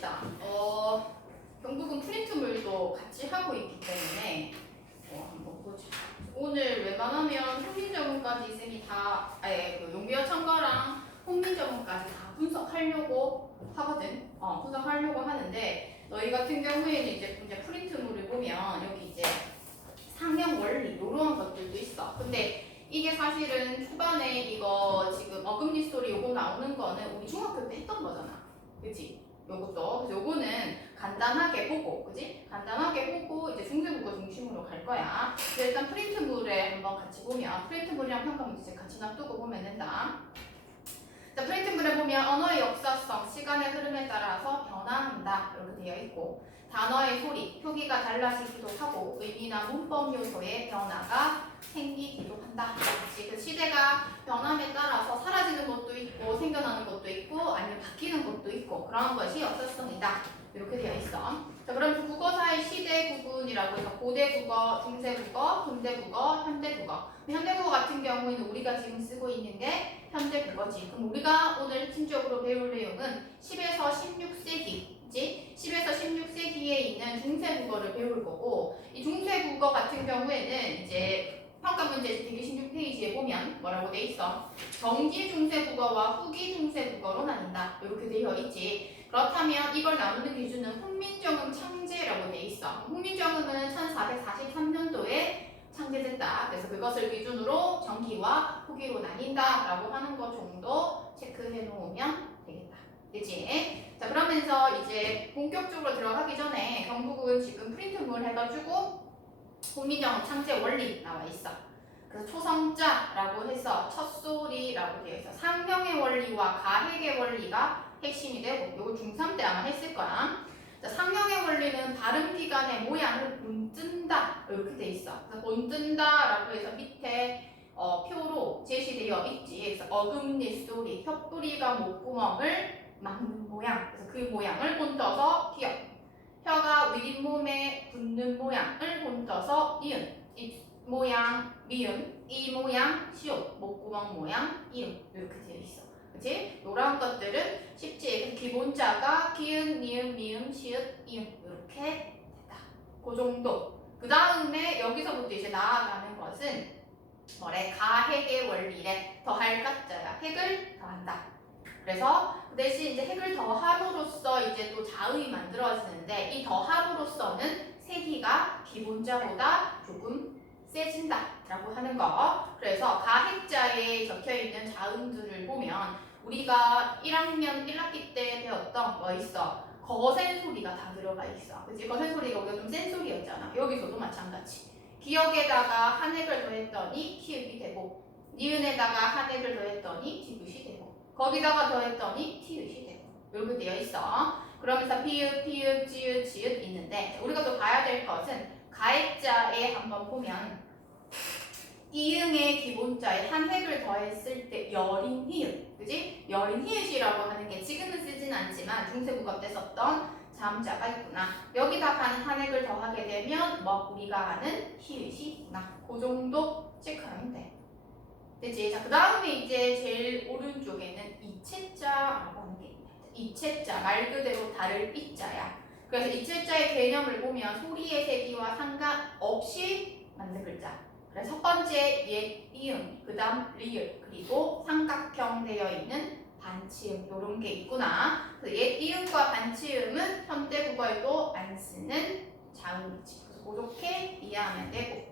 봅시다. 경북은 프린트물도 같이 하고 있기 때문에 한번 보자. 오늘 웬만하면 훈민정음까지 쌤이 다, 그 용비어 첨가랑 훈민정음까지 다 분석하려고 하거든. 분석하려고 하는데 너희 같은 경우에는 이제 프린트물을 보면 여기 이제 상형 원리 이런 것들도 있어. 근데 이게 사실은 초반에 이거 지금 어금니 스토리 요거 나오는 거는 우리 중학교 때 했던 거잖아. 그치? 요것도. 그래서 요거는 간단하게 보고, 그지? 간단하게 보고 이제 중세국어 중심으로 갈 거야. 그래서 일단 프린트물에 한번 같이 보면 프린트물이랑 평가문제 같이 놔두고 보면 된다. 자, 프린트물에 보면 언어의 역사성, 시간의 흐름에 따라서 변화한다 이렇게 되어 있고 단어의 소리, 표기가 달라지기도 하고 의미나 문법 요소의 변화가 생기기도 한다. 그 시대가 변함에 따라서 사라지는 것도 있고 생겨나는 것도 있고 아니면 바뀌는 것도 있고 그런 것이 역사성이다. 이렇게 되어 있어. 자, 그럼 국어사의 시대 구분이라고 해서 고대 국어, 중세 국어, 근대 국어, 현대 국어. 현대 국어 같은 경우에는 우리가 지금 쓰고 있는 게 현대 국어지. 그럼 우리가 오늘 핵심적으로 배울 내용은 10에서 16세기, 그치? 10에서 16세기에 있는 중세 국어를 배울 거고 이 중세 국어 같은 경우에는 이제 평가 문제 126페이지에 보면 뭐라고 돼 있어? 정기 중세 국어와 후기 중세 국어로 나뉜다. 이렇게 되어 있지. 그렇다면 이걸 나누는 기준은 훈민정음 창제라고 돼 있어. 훈민정음은 1443년도에 창제됐다. 그래서 그것을 기준으로 정기와 후기로 나뉜다라고 하는 것 정도 체크해 놓으면 되겠다. 그치? 자, 그러면서 이제 본격적으로 들어가기 전에 경북은 지금 프린트물 해가지고 훈민정음 창제 원리 나와 있어. 그래서 초성자라고 해서 첫소리라고 되어 있어. 상형의 원리와 가획의 원리가 핵심이 되고 이거 중3 때 아마 했을 거야. 자, 상형의 원리는 발음 기관의 모양을 본뜬다 이렇게 돼 있어. 그래서 본뜬다라고 해서 밑에 표로 제시되어 있지. 그래서 어금니 소리, 혓뿌리가 목구멍을 막는 모양. 그래서 그 모양을 본떠서 기억. 혀가 윗몸에 붙는 모양을 본떠서 니은. 입 모양, 미음, 이 모양, 시옷, 목구멍 모양, 이음 이렇게 되어 있어. 그치? 이런 것들은 쉽지. 기본자가 기은, 니은, 미음, 시읒, 이음 이렇게 됐다. 그 정도. 그 다음에 여기서부터 이제 나아가는 것은 뭐래? 가핵의 원리래. 더할 가자야. 핵을 더한다. 그래서 그 대신 이제 핵을 더함으로써 이제 또 자음이 만들어지는데 이 더함으로써는 세기가 기본자보다 조금 세진다라고 하는 거. 그래서 가핵자에 적혀있는 자음들을 보면 우리가 1학년 1학기 때 배웠던 뭐 있어? 거센 소리가 다 들어가 있어. 그치? 거센 소리가 우리가 좀 센 소리였잖아. 여기서도 마찬가지. 기역에다가 한획을 더했더니 키읔이 되고 니은에다가 한획을 더했더니 디귿이 되고 거기다가 더했더니 티읕이 되고 이렇게 되어 있어. 그러면서 피읍, 피읍, 지읒, 지읒 있는데 우리가 또 봐야 될 것은 가액자에 한번 보면 이응의 기본자에 한 획을 더했을 때 여린 히읗, 그지? 여린 히읗이라고 하는 게 지금은 쓰진 않지만 중세국어 때 썼던 자음자가 있구나. 여기다가는 한 획을 더하게 되면 뭐 우리가 아는 히읗이 있구나. 그 정도 체크하면 돼. 되지? 자, 그 다음에 이제 제일 오른쪽에는 이체자라고 하는 게 있네. 이체자, 말 그대로 다를 이자야. 그래서 이체자의 개념을 보면 소리의 세기와 상관없이 만든 글자. 그래서 첫 번째 옛 이음, 그 다음 리을, 그리고 삼각형 되어 있는 반치음 이런 게 있구나. 그래서 옛 이음과 반치음은 현대 국어에도 안 쓰는 자음이지. 그래서 그렇게 이해하면 되고.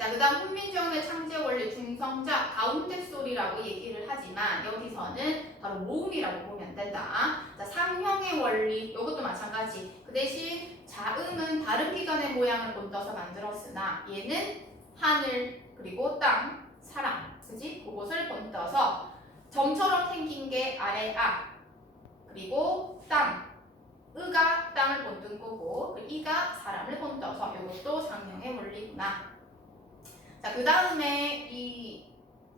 자, 그 다음 훈민정음의 창제 원리 중성자 가운데 소리라고 얘기를 하지만 여기서는 바로 모음이라고 보면 된다. 자, 상형의 원리 이것도 마찬가지. 그 대신 자음은 발음 기관의 모양을 본떠서 만들었으나 얘는 하늘 그리고 땅, 사람, 그지? 그것을 본떠서 점처럼 생긴 게 아래 아 그리고 땅 으가 땅을 본뜬 거고 이가 사람을 본떠서 이것도 상형의 원리구나. 자, 그 다음에 이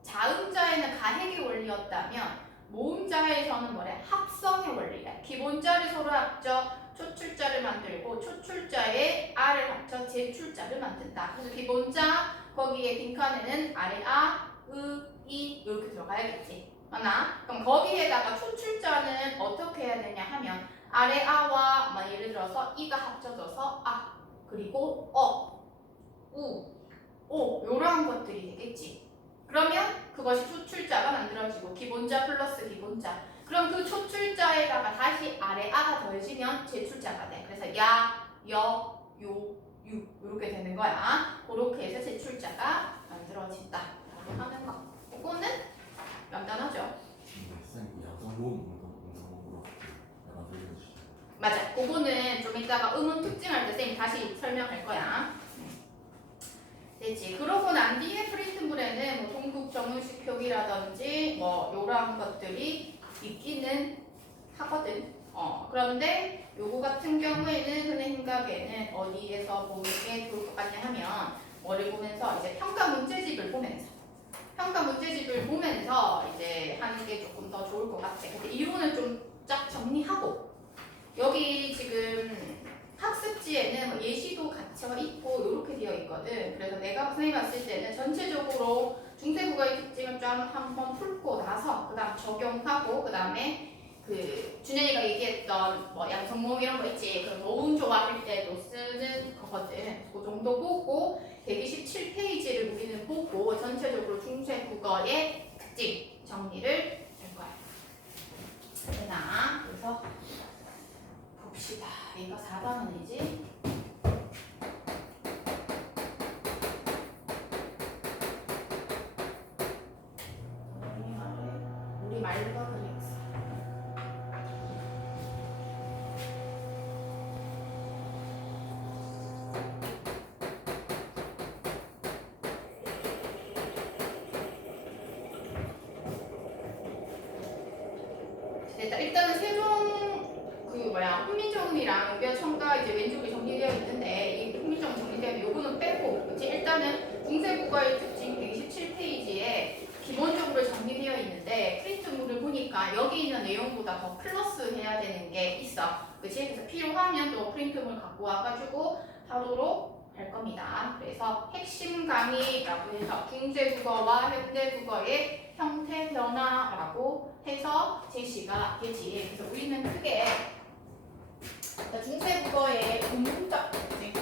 자음자에는 가핵의 원리였다면 모음자에서는 뭐래? 합성의 원리래. 기본자를 서로 합쳐 초출자를 만들고 초출자에 아를 합쳐 제출자를 만든다. 그래서 기본자 거기에 빈칸에는 아래 아, 으, 이 이렇게 들어가야겠지. 하나. 그럼 거기에다가 초출자는 어떻게 해야 되냐 하면 아래 아와 예를 들어서 이가 합쳐져서 아 그리고 우, 오 이러한 것들이 되겠지. 그러면 그것이 초출자가 만들어지고 기본자 플러스 기본자. 그럼 그 초출자에다가 다시 아래 아가 더해지면 제출자가 돼. 그래서 야, 여, 요, 유 이렇게 되는 거야. 그렇게 해서 제출자가 만들어진다. 라고 하는 거. 이거는 간단하죠. 맞아. 그거는 좀 이따가 음운 특징할 때 쌤이 다시 설명할 거야. 됐지. 그러고 난 뒤에 프린트물에는 뭐 동국 정문식 표기라든지 뭐 요런 것들이 있기는 하거든. 그런데 요거 같은 경우에는 흔히 생각에는 어디에서 보는 게 좋을 것 같냐 하면 뭐를 보면서 이제 평가 문제집을 보면서 이제 하는 게 조금 더 좋을 것 같아. 근데 이론을 좀 쫙 정리하고 여기 지금 학습지에는 뭐 예시도 갇혀 있고 이렇게 되어 있거든. 그래서 내가 선생님 봤을 때는 전체적으로 중세국어의 특징을 좀 한번 풀고 나서 그 다음 적용하고 그 다음에 그 준현이가 얘기했던 뭐 양성모음 이런 거 있지. 그 모음 조합할 때도 쓰는 거거든. 그 정도 보고 127페이지를 우리는 보고 전체적으로 중세국어의 특징 정리를 할 거야. 되나? 그래서 봅시다. 얘가 4단원이지? 우리 말로가 그랬어. 일단은 훈민정음이랑 용비어청가 이제 왼쪽에 정리되어 있는데 이 훈민정음 정리되면 요거는 빼고 그치? 일단은 중세국어의 특징 127페이지에 기본적으로 정리되어 있는데 프린트물을 보니까 여기 있는 내용보다 더 플러스 해야 되는 게 있어. 그치? 그래서 필요하면 또 프린트물 갖고 와가지고 하도록 할 겁니다. 그래서 핵심 강의라고 해서 중세국어와 현대국어의 형태 변화라고 해서 제시가 되지. 그래서 우리는 크게 중세국어의 문문적 특징,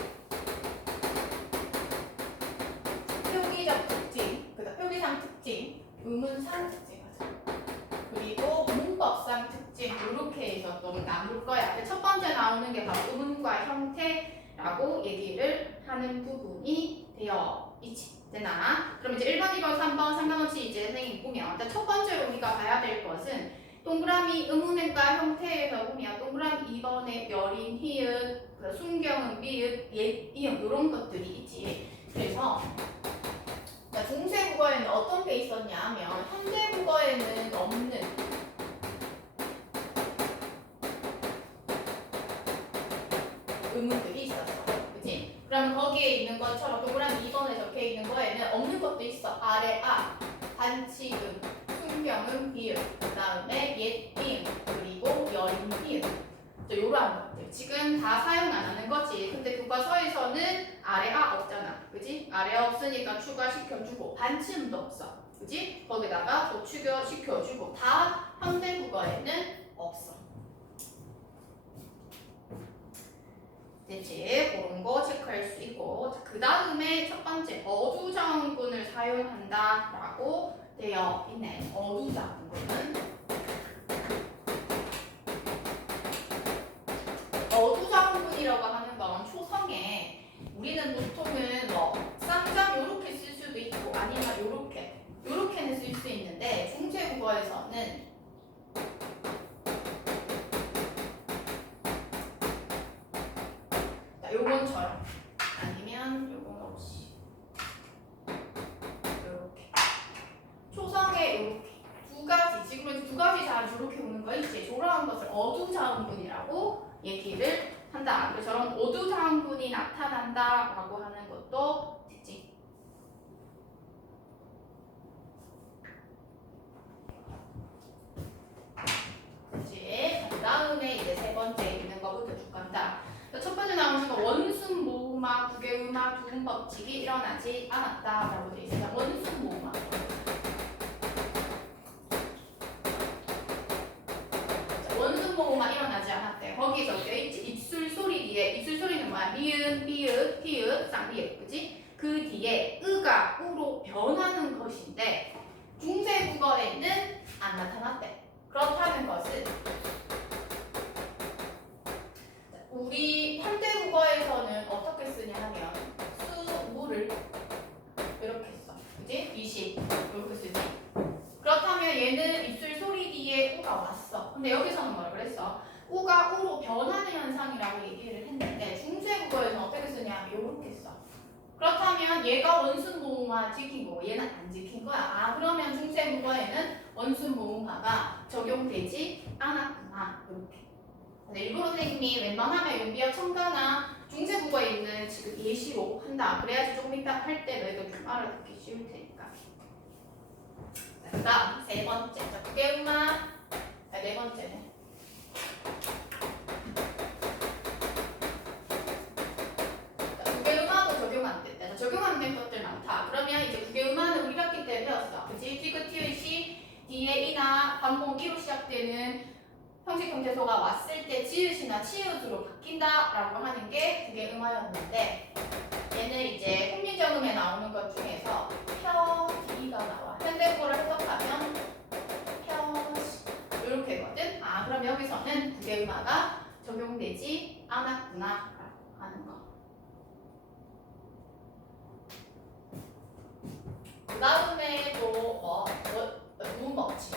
표기적 특징, 그다음 표기상 특징, 의문상 특징, 그리고 문법상 특징 이렇게 해서 좀 나눌 거야. 첫 번째 나오는 게 바로 의문과 형태라고 얘기를 하는 부분이 되어 있지. 되나? 그럼 이제 1번, 2번, 3번 상관없이 이제 선생님이 보면 첫 번째로 우리가 봐야 될 것은 동그라미 의문과 형태에서 보면 동그라미 2번에 열인, 히읗, 순경은 미읍, 예, 이음 이런 것들이 있지. 그래서 중세국어에는 어떤 게 있었냐 하면 현대국어에는 없는 의문들이 있었어. 그치? 그럼 거기에 있는 것처럼 동그라미 2번에 적혀 있는 거에는 없는 것도 있어. 아래 아, 반치음, 순경음, 비읍, 그 다음에 옛, 이음, 그리고 열인, 히읗. 요러한 것들. 지금 다 사용 안 하는 거지. 근데 교과서에서는 아래 아 없잖아. 그지? 아래 없으니까 추가시켜주고 반치음도 없어. 그지? 거기다가 더 추가시켜주고 다 현대국어에는 없어. 됐지? 그런 거 체크할 수 있고. 그 다음에 첫 번째 어두장군을 사용한다 라고 되어 있네. 어두장군은 어두장군이라고 하는 건 초성에 우리는 보통은 뭐 쌍장 요렇게 쓸 수도 있고 아니면 요렇게는 쓸 수 있는데 중세국어에서는 요건처럼 아니면 요건 없이 요렇게 초성에 요렇게 두 가지 지금은 두 가지 잘 요렇게 오는 거 있지. 저런 것을 어두장군이라고 얘기를 한다. 그래서 저런 어두장군이 나타난다라고 하는 것도 특징. 그렇지. 그 다음에 이제 세 번째 있는 거부터 쭉 간다. 첫 번째 나오는 건 원순 모음화, 국외음화, 두음 법칙이 일어나지 않았다라고 되어 있습니다. 원순 모음화. 원순 모음화 일어나지 않았대. 니은, 삐읒, 티읒, 쌍비읒, 그지? 그 뒤에 으가 우로 변하는 것인데 중세 국어에는 안 나타났대. 그렇다는 것은 우리 현대 국어에서는 어떻게 쓰냐 하면 수무를 이렇게 써. 그지? 이식 이렇게 쓰지. 그렇다면 얘는 입술 소리 뒤에 우가 왔어. 근데 여기서는 뭐라 그랬어? 우가 우로 변하는 현상이라고 얘기를 했는데 중세 국어에서는 어떻게 쓰냐? 이렇게 써. 그렇다면 얘가 원순 모음화 지킨 거고 얘는 안 지킨 거야. 아 그러면 중세 국어에는 원순 모음화가 적용되지 않았구나. 이렇게. 일부 선생님이 웬만하면 용비어 첨가나 중세 국어에 있는 지금 예시로 한다. 그래야지 조금 이따 할 때 너희들 좀 알아듣기 쉬울 테니까. 자, 그다음 세 번째. 자, 국외음악. 네 번째네. 국외음악은 적용 안 됐다. 자, 적용 안 된 것들 많다. 그러면 이제 국외음악은 우리 학기 때 배웠어. 그치? 티귿티읕이 뒤에 이나 반복 이로 시작되는 형식 형태소가 왔을 때 지읒이나 치읒으로 바뀐다라고 하는 게 그게 음화였는데 얘는 이제 훈민정음에 나오는 것 중에서 펴기가 나와. 현대국어를 해석하면 펴 이렇게거든. 아 그럼 여기서는 그게 음화가 적용되지 않았구나라고 하는 거. 그 다음에 또 누운 법칙.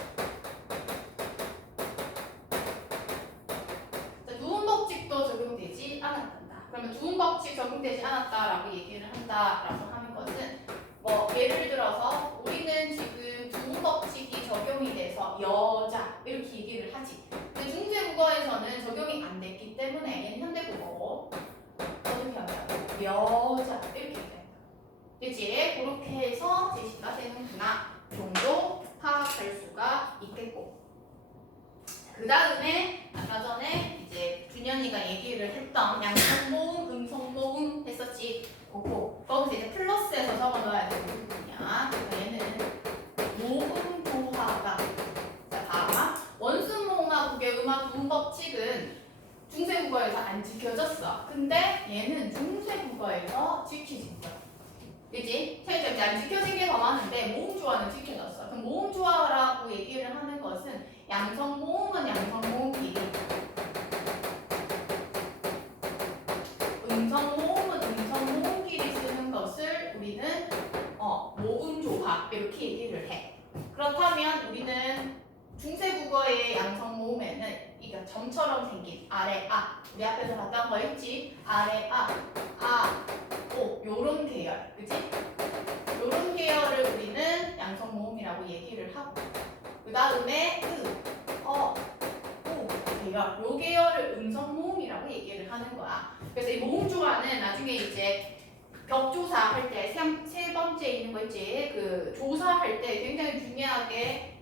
두음법칙도 적용되지 않았단다. 그러면 두음법칙 적용되지 않았다라고 얘기를 한다라고 하는 것은 뭐 예를 들어서 우리는 지금 두음법칙이 적용이 돼서 여자 이렇게 얘기를 하지. 근데 중세국어에서는 적용이 안 됐기 때문에 얘는 현대국어로 어떻게 하냐고 여자 이렇게 얘기한다. 그치? 그렇게 해서 제시가 되는구나 정도 파악할 수가 있겠고. 그 다음에 아까 전에 이제 준현이가 얘기를 했던 양성모음, 음성모음 했었지. 그거 거기서 이제 플러스해서 적어 넣어야 되는 부분이야. 그래서 얘는 모음 조화가 자 봐봐. 원순 모음화 국의 음악 두음 법칙은 중세국어에서 안 지켜졌어. 근데 얘는 중세국어에서 지키진 거야. 그지? 이제 안 지켜진 게 더 많은데 모음 조화는 지켜졌어. 그럼 모음 조화라고 얘기를 하는 것은 양성 모음은 양성 모음끼리, 음성 모음은 음성 모음끼리 쓰는 것을 우리는 모음 조화 이렇게 얘기를 해. 그렇다면 우리는 중세국어의 양성 모음에는 이게 점처럼 생긴 아래 아 우리 앞에서 봤던 거 있지? 아래 아, 오 요런 계열, 그지? 요런 계열을 우리는 양성 모음이라고 얘기를 하고 그 다음에 오 계열, 요 계열을 음성 모음이라고 얘기를 하는 거야. 그래서 이 모음 조화는 나중에 이제 벽조사 할 때 세 번째 있는 거 있지? 그 조사할 때 굉장히 중요하게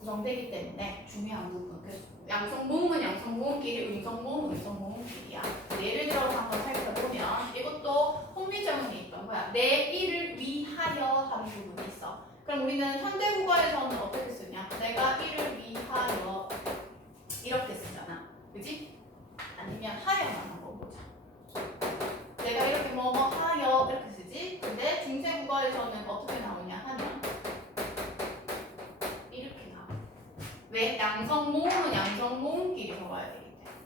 구성되기 때문에 중요한 부분. 그래서 양성 모음은 양성 모음끼리, 음성 모음은 음성 모음끼리야. 예를 들어서 한번 살펴보면 이것도 혼미정음이 있던 거야. 내 일을 위하여 하는 부분이 있어. 그럼 우리는 현대국어에서는 어떻게 쓰냐? 내가 이를 위하여 이렇게 쓰잖아. 그지? 아니면 하여만 한번 보자. 내가 이렇게 뭐뭐 하여 이렇게 쓰지? 근데 중세국어에서는 어떻게 나오냐 하면 이렇게 나와. 왜? 양성 모음은 양성 모음끼리 적어야 되기 때문에.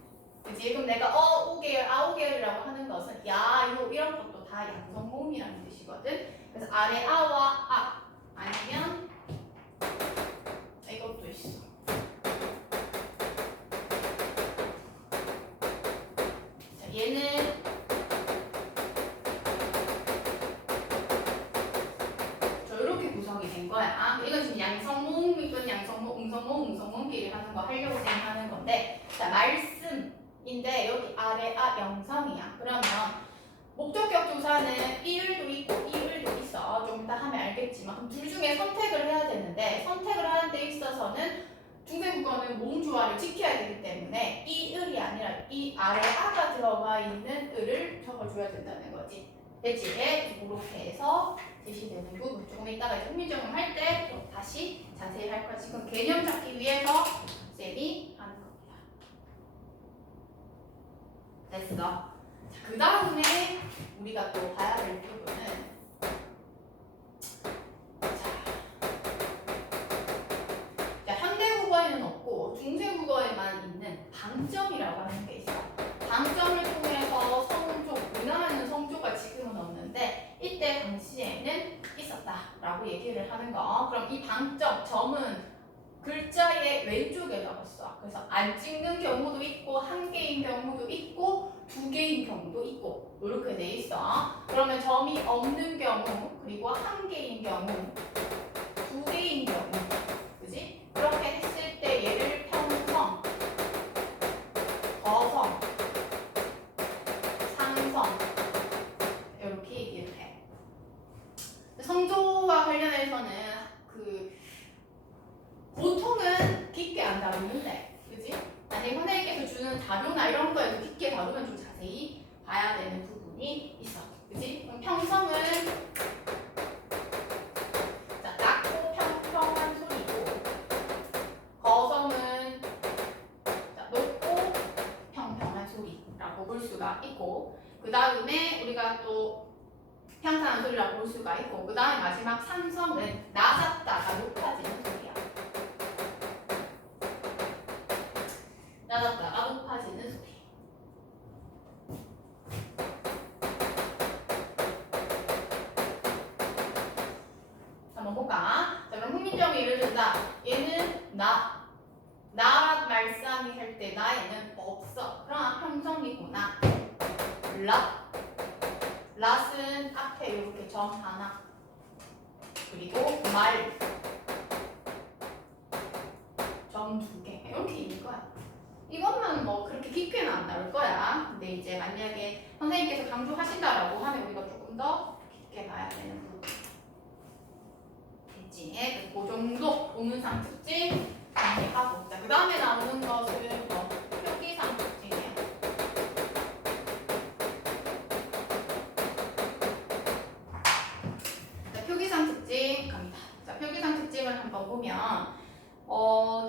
그지? 그럼 내가 우계열, 아우계열이라고 하는 것은 야, 요 이런 것도 다 양성 모음이라는 뜻이거든. 그래서 아래 아와 아 아니면 이것도 있어. 자, 얘는 이렇게 구성이 된 거야. 이건 지금 양성모음이건 양성모음, 음성모음, 음성모음끼리 하는 거 하려고 생각하는 건데, 자 말씀인데 여기 아래 영성이야. 그러면 목적격 조사는 이을도 있고 이을도 있어. 좀 이따 하면 알겠지만 그럼 둘 중에 선택을 해야 되는데 선택을 하는 데 있어서는 중세국어는 모음 조화를 지켜야 되기 때문에 이을이 아니라 이 아래 아가 들어가 있는 을을 적어줘야 된다는 거지. 됐지? 이렇게 해서 제시되는 부분 조금 이따가 흥미정음 할 때 또 다시 자세히 할 거야. 지금 개념 잡기 위해서 쌤이 하는 겁니다. 됐어. 자, 그 다음에 우리가 또 봐야 될 부분은 자, 현대국어에는 없고 중세국어에만 있는 방점이라고 하는 게 있어요. 방점을 통해서 성조, 우리나라에는 성조가 지금은 없는데 이때 당시에는 있었다라고 얘기를 하는 거. 그럼 이 방점, 점은 글자의 왼쪽에 적었어. 그래서 안 찍는 경우도 있고 한 개인 경우도 있고 두 개인 경우도 있고 이렇게 돼 있어. 그러면 점이 없는 경우 그리고 한 개인 경우 두 개인 경우 그지? 그렇게 했을 때 얘를 평성, 거성, 상성 이렇게 얘기를 해. 성조와 관련해서는 보통은 깊게 안 다루는데, 그지? 아니 선생님께서 주는 자료나 이런 거에도 깊게 다루면 좀 자세히 봐야 되는 부분이 있어, 그지? 그럼 평성은 자, 낮고 평평한 소리고, 거성은 자, 높고 평평한 소리라고 볼 수가 있고, 그 다음에 우리가 또 평탄한 소리라고 볼 수가 있고, 그 다음에 마지막 상성은 낮았다가 높아지는 소리야. 낮았다가 높아지는 소리. 한번 볼까? 자, 그럼 흥민정이 예를 든다. 얘는 나란 말싸움이 할 때 나에는 없어. 그러나 평성이고 나. 랏은 앞에 이렇게 점 하나. 그리고 말. 점 두 개. 이렇게 있는 거야. 이것만 뭐 그렇게 깊게는 안 나올 거야. 근데 이제 만약에 선생님께서 강조하신다라고 하면 우리가 조금 더 깊게 봐야 되는 부분. 됐지? 그 정도 보문상 특징 정리하고. 자, 그 다음에 나오는 것은 뭐 표기상 특징이야. 자, 표기상 특징 갑니다. 자, 표기상 특징을 한번 보면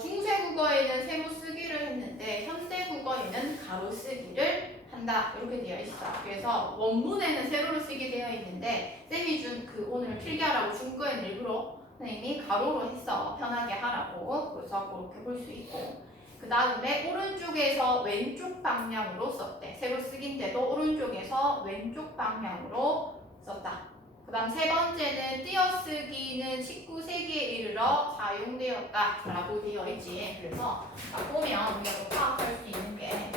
중세국어에는 세로 쓰기를 했는데 현대국어에는 가로 쓰기를 한다. 이렇게 되어 있어. 그래서 원문에는 세로로 쓰게 되어 있는데 쌤이 준 그 오늘 필기하라고 준 거에는 일부러 선생님이 가로로 했어. 편하게 하라고. 그래서 그렇게 볼 수 있고, 그 다음에 오른쪽에서 왼쪽 방향으로 썼대. 세로 쓰기인데도 오른쪽에서 왼쪽 방향으로 썼다. 그 다음 세 번째는 띄어쓰기는 19세기에 이르러 사용되었다라고 되어 있지. 그래서 딱 보면 우리가 또 파악할 수 있는 게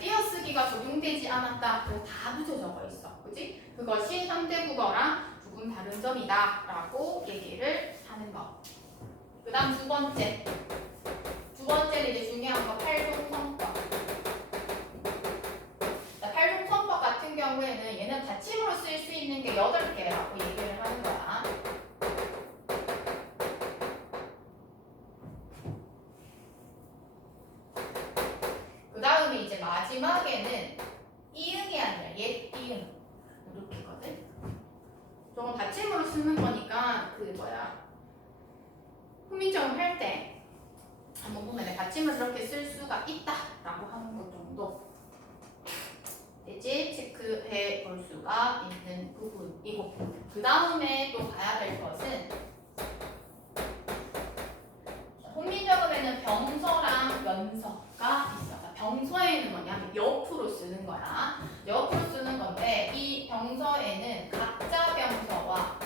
띄어쓰기가 적용되지 않았다고 다 붙여 적어 있어. 그치? 그것이 현대국어랑 조금 다른 점이다라고 얘기를 하는 거. 그 다음 두 번째는 이제 중요한 거 팔종성법. 팔종성법 같은 경우에는 얘는 받침으로 쓸 수 있는 게 8개라고 얘기를 하는 거야. 그 다음에 이제 마지막에는 이응이 아니라 옛 이응 이렇게거든. 저건 받침으로 쓰는 거니까 훈민정음 할 때 한번 보면 받침을 이렇게 쓸 수가 있다라고 하는 것 정도 이제 체크해 볼 수가 있는 부분이고, 그 다음에 또 봐야 될 것은 훈민정음에는 병서랑 연서가 있어. 병서에는 뭐냐면 옆으로 쓰는 거야. 옆으로 쓰는 건데 이 병서에는 각자 병서와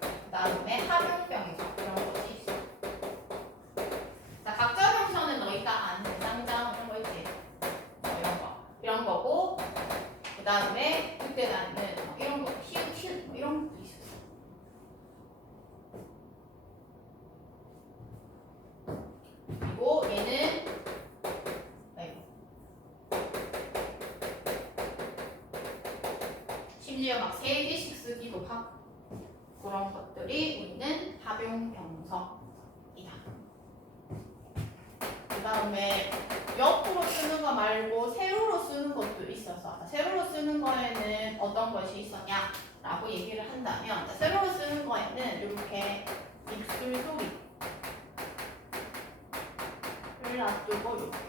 그 다음에 합용 병서 이런 것이 있어. 자, 각자 병서는 너희가 아는 쌍장 이런 거 있지? 이런 거고, 그 다음에 그때 나는 이런 거 히읗 이런 것도 있었어. 그리고 얘는 심지어 막 3개씩 쓰기도 하고 그런 것들이 우리는 합용병서이다. 그 다음에 옆으로 쓰는 거 말고 세로로 쓰는 것도 있어서 세로로 쓰는 거에는 어떤 것이 있었냐 라고 얘기를 한다면, 세로로 쓰는 거에는 이렇게 입술 소리를 놔두고 이렇게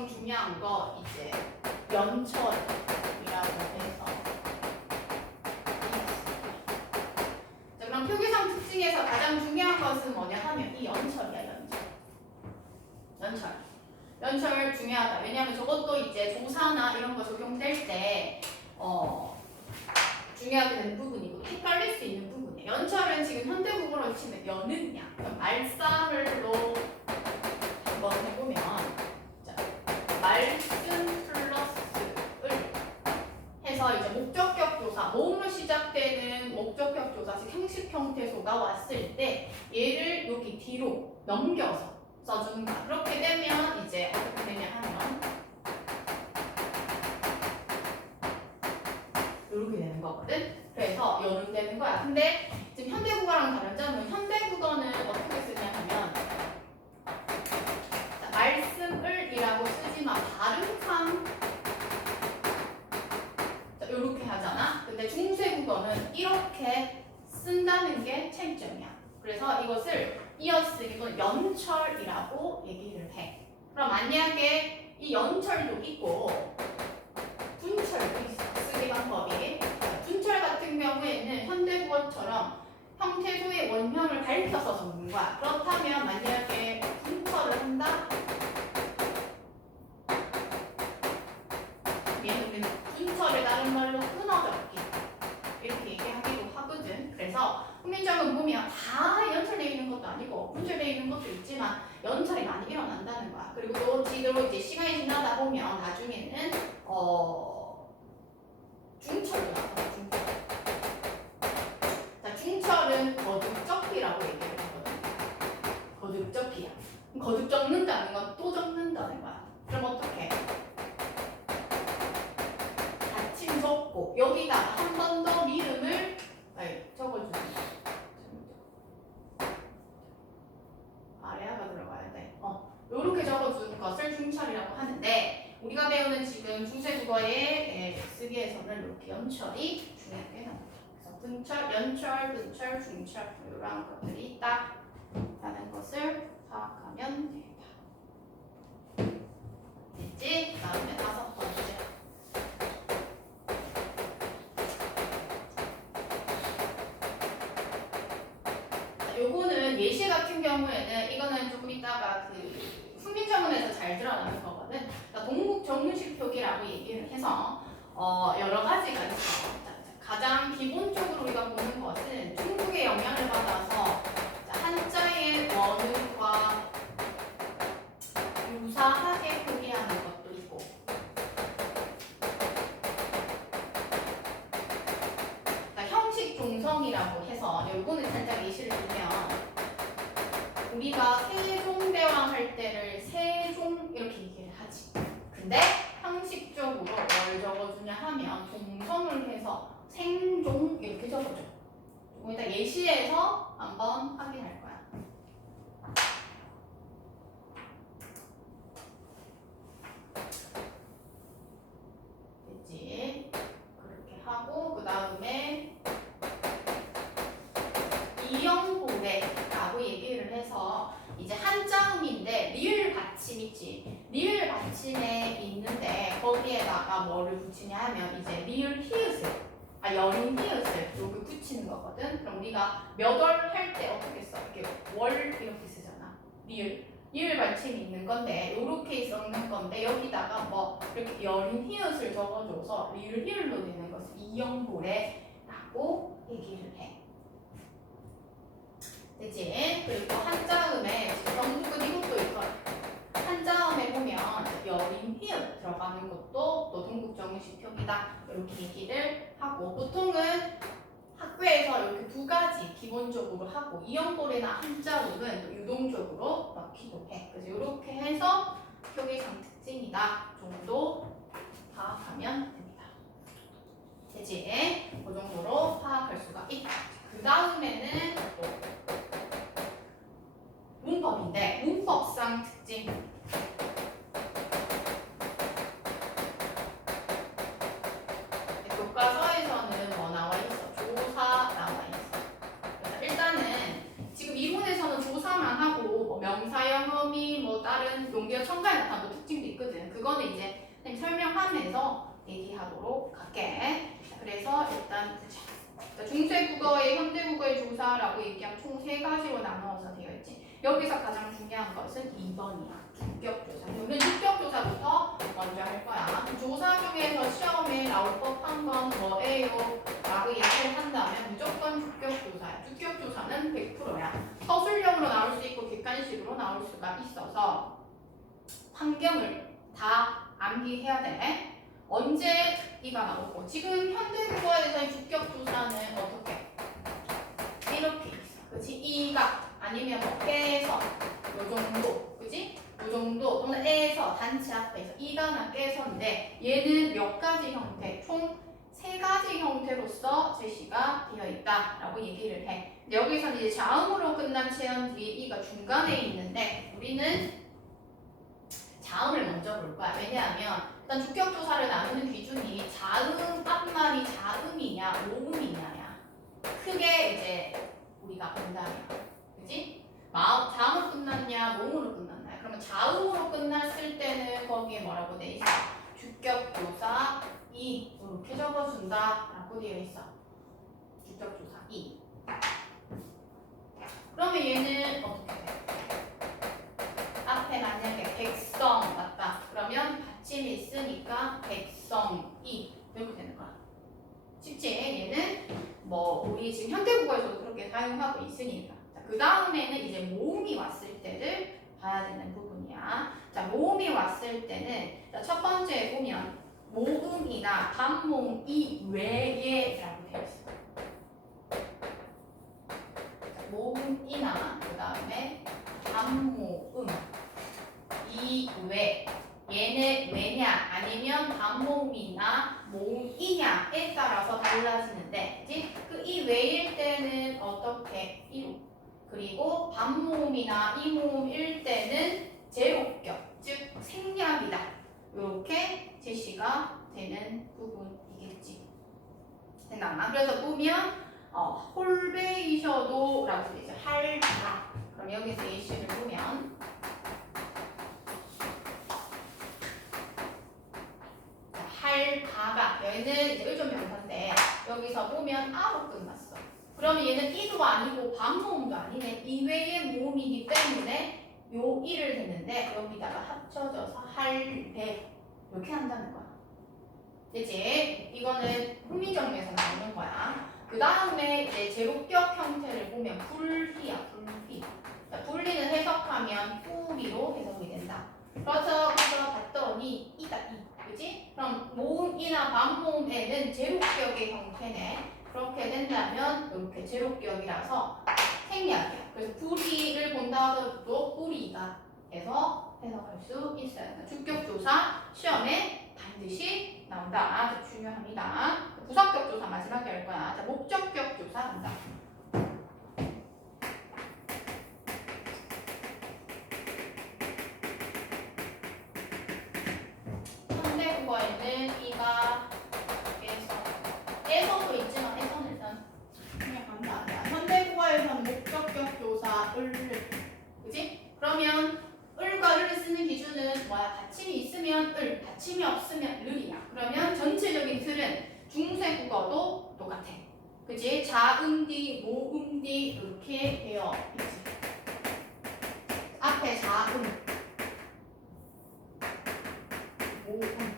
엄청 중요한 거 이제 연철이라고 해서. 자, 그럼 표기성 특징에서 가장 중요한 것은 뭐냐 하면 이 연철이야, 연철. 연철 중요하다. 왜냐하면 저것도 이제 조사나 이런 거 적용될 때 중요하게 되는 부분이고 헷갈릴 수 있는 부분이에요. 연철은 지금 현대국어로 치면 연은냐, 말싸움으로 한번 해보면 자, 말씀 플러스을 해서 이제 목적격 조사, 모음으로 시작되는 목적격 조사, 즉 형식 형태소가 왔을 때 얘를 여기 뒤로 넘겨서 써주는 거야. 그렇게 되면 이제 어떻게 되냐 하면 이렇게 되는 거거든. 그래서 연음되는 거야. 근데 지금 현대국어랑 다른 점은 현대국어는 어떻게 쓰냐 하면 자, 말씀을이라고 쓰지만 발음상 자, 이렇게 하잖아. 근데 중세국어는 이렇게 쓴다는 게 차이점이야. 그래서 이것을 이어쓰기 또는 연철이라고 얘기를 해. 그럼 만약에 이 연철도 있고 분철도 있어. 쓰기 방법이. 분철 같은 경우에는 현대국어처럼 형태소의 원형을 밝혀서 적는 거야. 그렇다면 만약에 분철을 한다? 얘는 우리는 분철을 다른 말로 끊어적기 이렇게 얘기하기도 하거든. 그래서 훈민정음 보면 다 연철되어 있는 것도 아니고 분철되어 있는 것도 있지만 연철이 많이 일어난다는 거야. 그리고 또 지대로 이제 시간이 지나다 보면 나중에는 중철도 나와. 중철. 자, 중철은 거듭적기라고 얘기를 하거든. 거듭적기야. 거듭 적는다는 건 또 적는다는 거야. 그럼 어떻게? 받침 적고 여기다가 한 번 더 미음을 적어주는 거야. 아래아가 들어가야 돼. 요렇게 적어준 것을 중철이라고 하는데 우리가 배우는 지금 중세국어의 쓰기에서는 이렇게 연철이 중요하게 나옵니다. 그래서 분철, 연철, 분철, 중철 이런 것들이 있다라는 것을 파악하면 됩니다. 됐지? 다음에 5번째. 요거는 예시 같은 경우에는 이거는 조금 이따가 그 훈민정음에서 잘 드러나는 거거든. 그러니까 동국 정문식 표기라고 얘기를 해서 여러 가지가 있어. 가장 기본적으로 우리가 보는 것은 중국의 영향을 받아서 한자의 원음과 유사하게 표기하는 것도 있고 형식 종성이라고 해서 요거는 살짝 예시를 들면 우리가 세종대왕 할 때를 세종 이렇게 얘기를 하지. 근데 형식적으로 뭘 적어주냐 하면 동성을 해서 생종 이렇게 적어줘. 조금 이따 예시에서 한번 확인할 거야. 됐지? 그렇게 하고 그 다음에 이영고래라고 얘기를 해서 이제 한자음인데 리을 받침 있지. 리을 받침에 있는데 거기에다가 뭐를 붙이냐 하면 이제 리을 히읗을 여린 히읗을 여기 붙이는 거거든. 그럼 우리가 몇 월 할 때 어떻게 써? 이렇게 월 이렇게 쓰잖아. 리을 받침이 있는 건데 요렇게 섞는 건데 여기다가 뭐 이렇게 여린 히읗을 적어줘서 리을 히읗로 되는 것을 이영고래라고 얘기를 해. 됐지? 그리고 한자음에 전국은 이것도 있어. 한자음에 보면 여린 히읗 들어가는 것도 또 동국정문식 표기다 이렇게 얘기를 하고 보통은 학교에서 이렇게 두 가지 기본적으로 하고 이영고래나 한자음은 유동적으로 넣기도 해. 그래서 이렇게 해서 표기성 특징이다 정도 파악하면 됩니다. 되지? 그 정도로 파악할 수가 있다. 그 다음에는 문법인데 문법상 특징. 교과서에서는 뭐 나와 있어? 조사 나와 있어. 그래서 일단은 지금 이론에서는 조사만 하고 뭐 명사, 영어미, 뭐 다른 용기어 첨가에 나타난 뭐 특징도 있거든. 그거는 이제 선생님 설명하면서 얘기하도록 할게. 자, 그래서 일단 보자. 중세국어의 현대국어의 조사라고 얘기하면 총 3가지로 나누어서 되어 있지. 여기서 가장 중요한 것은 2번이야. 주격조사. 그러면 주격조사부터 먼저 할 거야. 조사 중에서 시험에 나올 법한 건 뭐예요? 라고 얘기를 한다면 무조건 주격조사야. 주격조사는 100%야. 서술형으로 나올 수 있고 객관식으로 나올 수가 있어서 환경을 다 암기해야 돼. 언제 이가 나오고 지금 현대국어에서의 주격조사는 어떻게? 이렇게 있어. 그치? 이가 아니면 뭐 깨서 요 정도, 그치? 요 정도 또는 에서 단체 앞에서 이가나 깨서인데 얘는 몇 가지 형태, 총 3가지 형태로서 제시가 되어 있다라고 얘기를 해. 근데 여기서는 이제 자음으로 끝난 체형 뒤에 이가 중간에 있는데 우리는 자음을 먼저 볼 거야. 왜냐하면 일단 주격조사를 나누는 기준이 자음 앞말이 자음이냐 모음이냐야. 크게 이제 우리가 본다면, 그지? 자음으로 끝났냐 모음으로 끝났냐. 그러면 자음으로 끝났을 때는 거기에 뭐라고 돼 있어? 주격조사 2 이렇게 적어준다라고 되어 있어. 주격조사 2. 그러면 얘는 어떻게 돼? 앞에 만약에 백성 맞다. 그러면 받침이 있으니까 백성이 이렇게 되는 거야. 쉽지? 얘는 뭐 우리 지금 현대국어에서도 그렇게 사용하고 있으니까. 자, 그 다음에는 이제 모음이 왔을 때를 봐야 되는 부분이야. 자, 모음이 왔을 때는 자, 첫 번째 보면 모음이나 반모음 이외에라고 되어 있어. 자, 모음이나 그 다음에 반모음 이외 얘는 왜냐 아니면 반모음이나 모음이냐에 따라서 달라지는데 그 이외일 때는 어떻게 이루 그리고 반모음이나 이모음일 때는 제곱격 즉 생략이다 이렇게 제시가 되는 부분이겠지. 됐나? 그래서 보면 홀베이셔도 라고 되죠. 할바. 그럼 여기서 예시를 보면 할바가 얘는 이제 의존 명사인데 여기서 보면 아로 끝났어. 그러면 얘는 이도 아니고 반모음도 아니네. 이외의 모음이기 때문에 요 이를 듣는데 여기다가 합쳐져서 할배 이렇게 한다는 거야. 그치? 이거는 훈민정음에서 나오는 거야. 그 다음에 이제 제곱격 형태를 보면 불희야, 불희. 불희는 해석하면 뿌리로 해석이 된다. 그래서 봤더니 이다, 이. 그치? 그럼 모음이나 반모음에는 제곱격의 형태네. 그렇게 된다면 이렇게 제곱격이라서 생략이야. 그래서 불희를 본다 하더라도 뿌리가 해서 해석할 수 있어요. 주격조사 시험에 반드시 나온다. 아주 중요합니다. 부사격 조사 마지막에 할 거야. 자, 목적격 조사 간다. 현대국어에는 이가 에서도 있지만 에서는 일단 그냥 간다. 현대국어에서는 목적격 조사 그지? 그러면 을과 을을 쓰는 기준은 뭐야? 받침이 있으면 을, 받침이 없으면 을이야. 그러면 전체적인 틀은 중세국어도 똑같아. 그지? 자음디, 모음디 이렇게 되어 있지. 앞에 자음, 모음.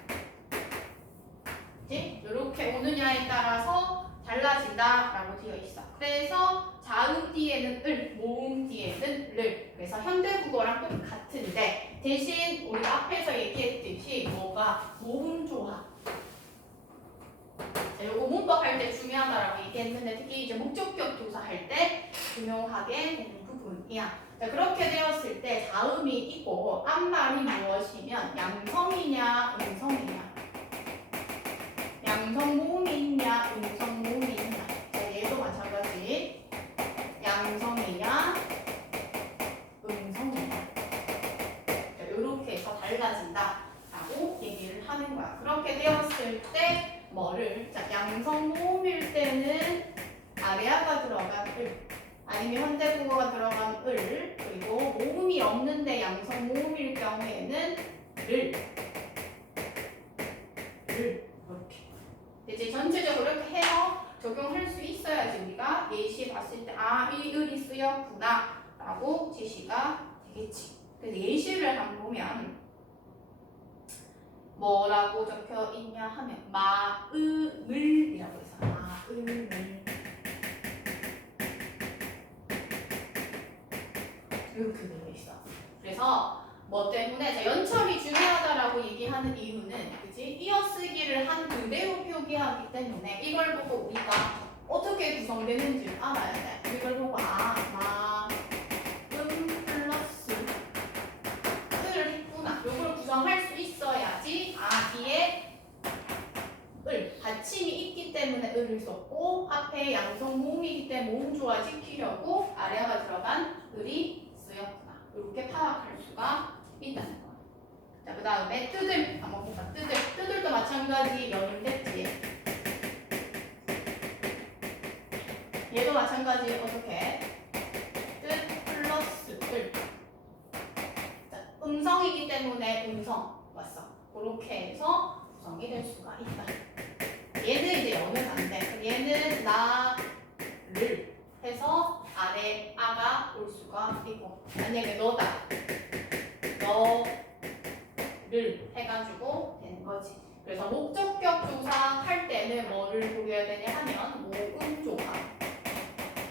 그지? 이렇게 오느냐에 따라서 달라진다라고 되어 있어. 그래서 자음 뒤에는 을, 모음 뒤에는 를. 그래서 현대국어랑 똑같은데 대신 우리 앞에서 얘기했듯이 뭐가 모음 조합. 자, 요거 문법 할 때 중요하다라고 얘기했는데 특히 이제 목적격 조사할 때 중요하게 되는 부분이야. 자, 그렇게 되었을 때 자음이 있고 앞말이 무엇이면 양성이냐 음성이냐. 양성 모음이 있냐 음성 모음이 있냐. 자, 얘도 마찬가지. 양성이냐 음성이냐. 자, 요렇게 해서 달라진다 라고 얘기를 하는 거야. 그렇게 되었을 때 뭐를 자, 양성 모음일 때는 아래아가 들어간 을 아니면 현대국어가 들어간 을 그리고 모음이 없는데 양성 모음일 경우에는 를 쓰였구나 라고 제시가 되겠지. 그래서 예시를 한번 보면 뭐라고 적혀 있냐 하면 마음을이라고 해서 마음을 이렇게 되어 있어. 그래서 뭐 때문에 자, 연철이 중요하다라고 얘기하는 이유는 그지 이어쓰기를 한 그대로 표기하기 때문에 이걸 보고 우리가 어떻게 구성되는지 알아야 돼. 이걸 보고 플러스 을 했구나. 이걸 구성할 수 있어야지 뒤에 을 받침이 있기 때문에 을을 썼고 앞에 양성 모음이기 때문에 모음 조화 지키려고 아래가 들어간 을이 쓰였구나. 이렇게 파악할 수가 있다는 거야. 자, 그 다음에 뜨들 한번 볼까? 뜨들도 마찬가지 연임됐지. 얘도 마찬가지 어떻게? 뜻 플러스 을. 자, 음성이기 때문에 음성 왔어. 그렇게 해서 구성이 될 수가 있다. 얘는 이제 연은 안 돼. 얘는 나를 해서 아래 아가 올 수가 있고 만약에 너다 너를 해가지고 되는 거지. 그래서 목적격 조사 할 때는 뭐를 보여야 되냐 하면 모음 조사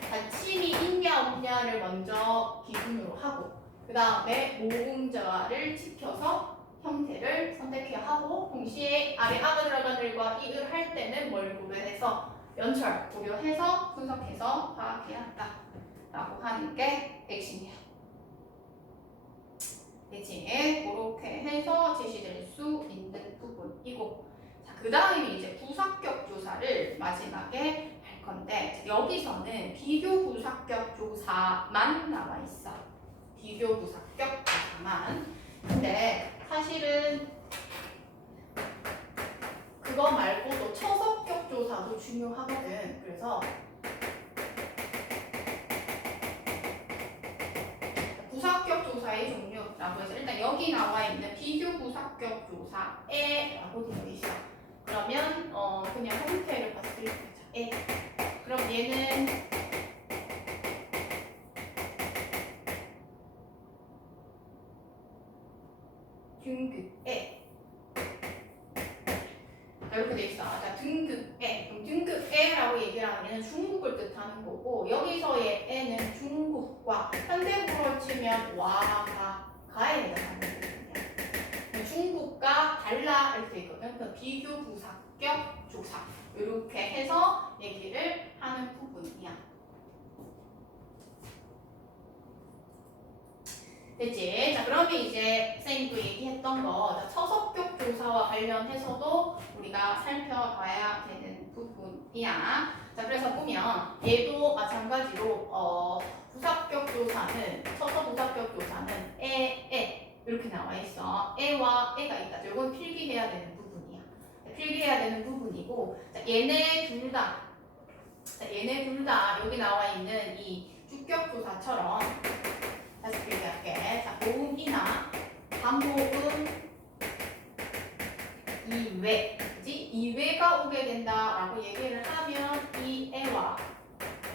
받침이 있냐 없냐를 먼저 기준으로 하고 그 다음에 모음자를 지켜서 형태를 선택해야 하고 동시에 아래 아가 들어간 을과 이 을 할 때는 뭘 고려해서 연철 고려해서 분석해서 파악해야 한다 라고 하는 게 핵심이야. 그치? 그렇게 해서 제시될 수 있는 부분이고 자, 그 다음에 이제 부사격 조사를 마지막에 할 건데 여기서는 비교 부사격 조사만 나와 있어. 비교 부사격 조사만. 근데 사실은 그거 말고도 처석격 조사도 중요하거든. 그래서 부사격 조사의 종류라고 해서 일단 여기 나와 있는 비교 부사격 조사에라고 되어 있어. 그러면 그냥 형태를 봤을 때 그럼 얘는 등급에 이렇게 돼 있어. 자, 등급에. 그럼 등급에라고 얘기를 하면 얘는 중국을 뜻하는 거고 여기서의 에는 중국과 현대국어로 치면 가에 해당하는 거거든요. 중국과 달라 이렇게 돼 있거든. 그 비교 부사격 조사 이렇게 해서 얘기를 하는 부분이야. 됐지? 자, 그러면 이제 선생님 또 얘기했던 거 처석격 조사와 관련해서도 우리가 살펴봐야 되는 부분이야. 자, 그래서 보면 얘도 마찬가지로 부사격 조사는 처석 부사격 조사는 이렇게 나와 있어. 에와 에가 있다. 이건 필기해야 되는 부분이야. 필기해야 되는 부분이고 자, 얘네 둘 다 여기 나와 있는 이 주격 조사처럼 다시 필기할게. 자, 모음이나 반모음 이외, 그지? 이외가 오게 된다라고 얘기를 하면 이 애와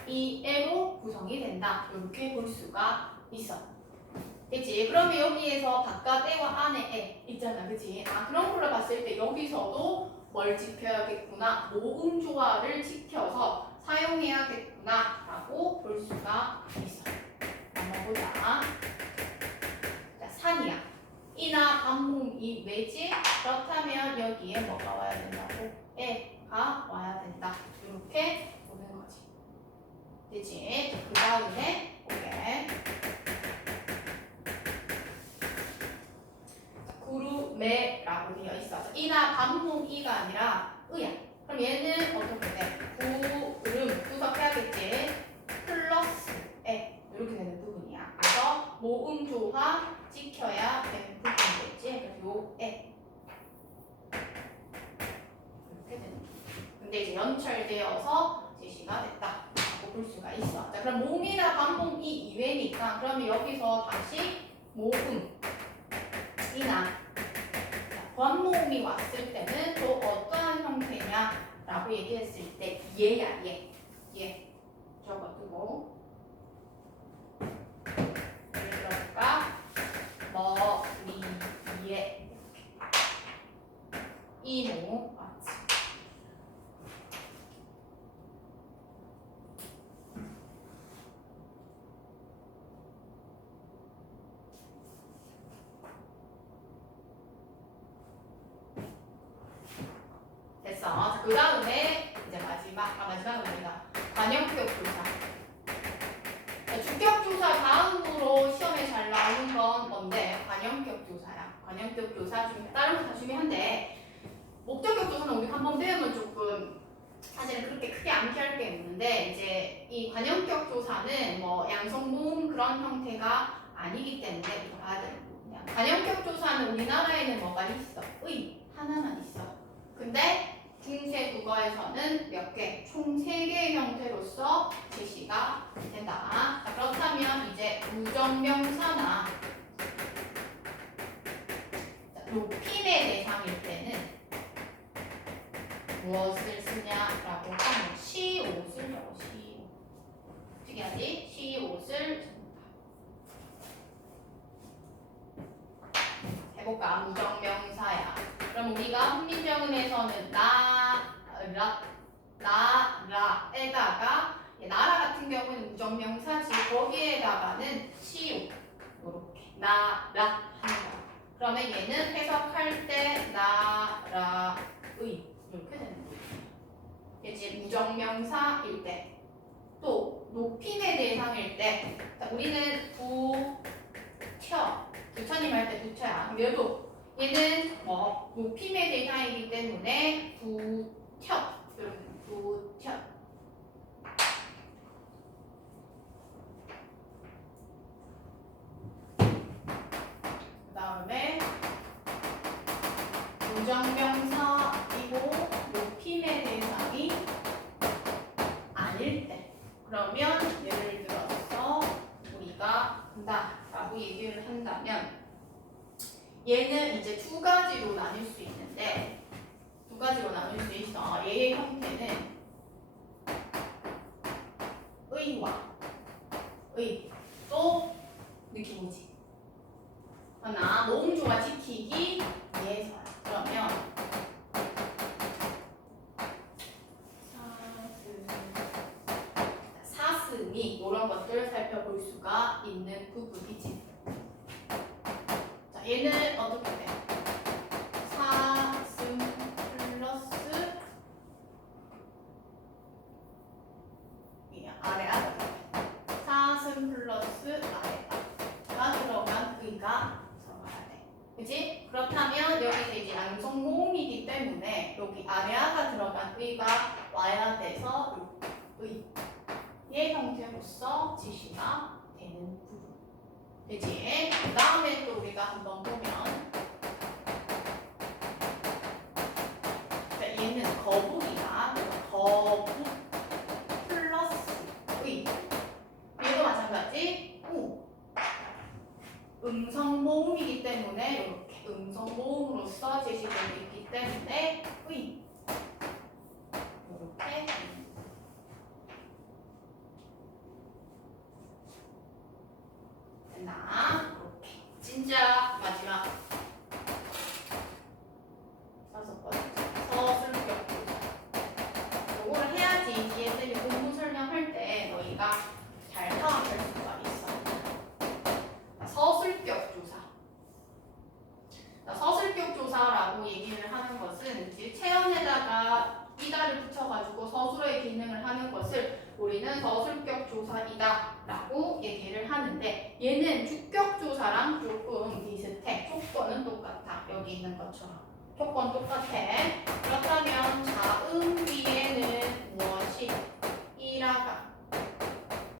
이 애로 구성이 된다. 이렇게 볼 수가 있어. 그치? 그러면 여기에서 바깥 애와 안에 애 있잖아, 그치? 그런 걸로 봤을 때 여기서도 뭘 지켜야겠구나, 모음 조화를 지켜서 사용해야겠구나라고 볼 수가 있어. 한번 보자. 자, 산이야. 이나 반모음이 왜지? 그렇다면 여기에 뭐가 와야 된다고? 애가 와야 된다. 이렇게 보는 거지. 되지? 그 다음에 오케이. 구루매라고 되어 있어. 이나 반모음이가 아니라 의야. 그럼 얘는 어떻게 돼? 구름 분석해야겠지? 플러스 에 이렇게 되는 부분이야. 그래서 모음 조화 지켜야 되는 부분이겠지. 그래서 요 에 이렇게 되는 부분. 근데 이제 연철되어서 제시가 됐다라고 볼 수가 있어. 자, 그럼 모음이나 반모음이 이외니까 그러면 여기서 다시 모음이나 반모음이 왔을 때는 또 어떠한 형태냐라고 얘기했을 때 얘야 얘 적어두고 이모. 맞지? 됐어. 그 다음에 이제 마지막은 아니다. 관형격 조사. 주격 조사 다음으로 시험에 잘 나오는 건 뭔데? 관형격 조사야. 관형격 조사 중에 다른 거 다 중요한데 목적격 조사는 우리 한번 배우면 조금 사실은 그렇게 크게 암기할 게 없는데 이제 이 관형격 조사는 뭐 양성 모음 그런 형태가 아니기 때문에 이거 봐야 되는 거야. 관형격 조사는 우리나라에는 뭐가 있어? 의 하나만 있어. 근데 중세 국어에서는 몇 개? 총 3개의 형태로서 제시가 된다. 자, 그렇다면 이제 부정명사나 높임의 대상일 때는 무엇을 쓰냐라고 하면 시옷을 적어. 시옷. 어떻게 하지? 시옷을 적는다. 해볼까? 무정명사야. 그럼 우리가 훈민정음에서는 나라에다가 나라 같은 경우는 무정명사지 거기에다가는 시옷 이렇게 나라 하는 거. 그러면 얘는 해석할 때 나라의 이렇게 되는 거예요. 이제 무정명사일 때 또 높임의 대상일 때 자, 우리는 부처님 할 때 부처야. 그래도 얘는 뭐 높임의 대상이기 때문에 부처 이렇게 부처. 그 다음에 부정명사이고 높임의 대상이 아닐 때 그러면 예를 들어서 우리가 한다라고 얘기를 한다면 얘는 이제 두 가지로 나눌 수 있는데 두 가지로 나눌 수 있어. 얘의 형태는 의와 의. 또 느낌 오지? 하나 모음조화 지키기 위해서야. 그러면 사슴이 이런 것들을 살펴볼 수가 있는 부분이지. 자, 얘는 어떻게 돼? 사슴 플러스 아래아. 사슴 플러스 아래아가 들어간 의가 들어가야 돼. 그치? 그렇다면 여기서 이제 양성 모음이기 때문에 여기 아래아가 들어간 의가 와야 돼서 의의 형태로서 지시가 되는 부분. 그치? 그 다음에 또 우리가 한번 보면 자, 얘는 거북이가 거북 플러스 의. 얘도 마찬가지. 음성 모음이기 때문에 이렇게 음성 모음으로서 제시되고 있기 때문에 의. 이렇게 됐나? 이렇게. 진짜 마지막 5번째 서술격 조사. 요거를 해야지 뒤에 쌤이 공부 설명할 때 너희가 잘 파악할 수가 있어. 서술격 조사. 서술격 조사라고 얘기를 하는 것은 체험에다가 이다를 붙여가지고 서술의 기능을 하는 것을 우리는 서술격 조사이다 라고 얘기를 하는데 얘는 주격 조사랑 조금 비슷해. 조건은 똑같아. 여기 있는 것처럼 조건 똑같아. 그렇다면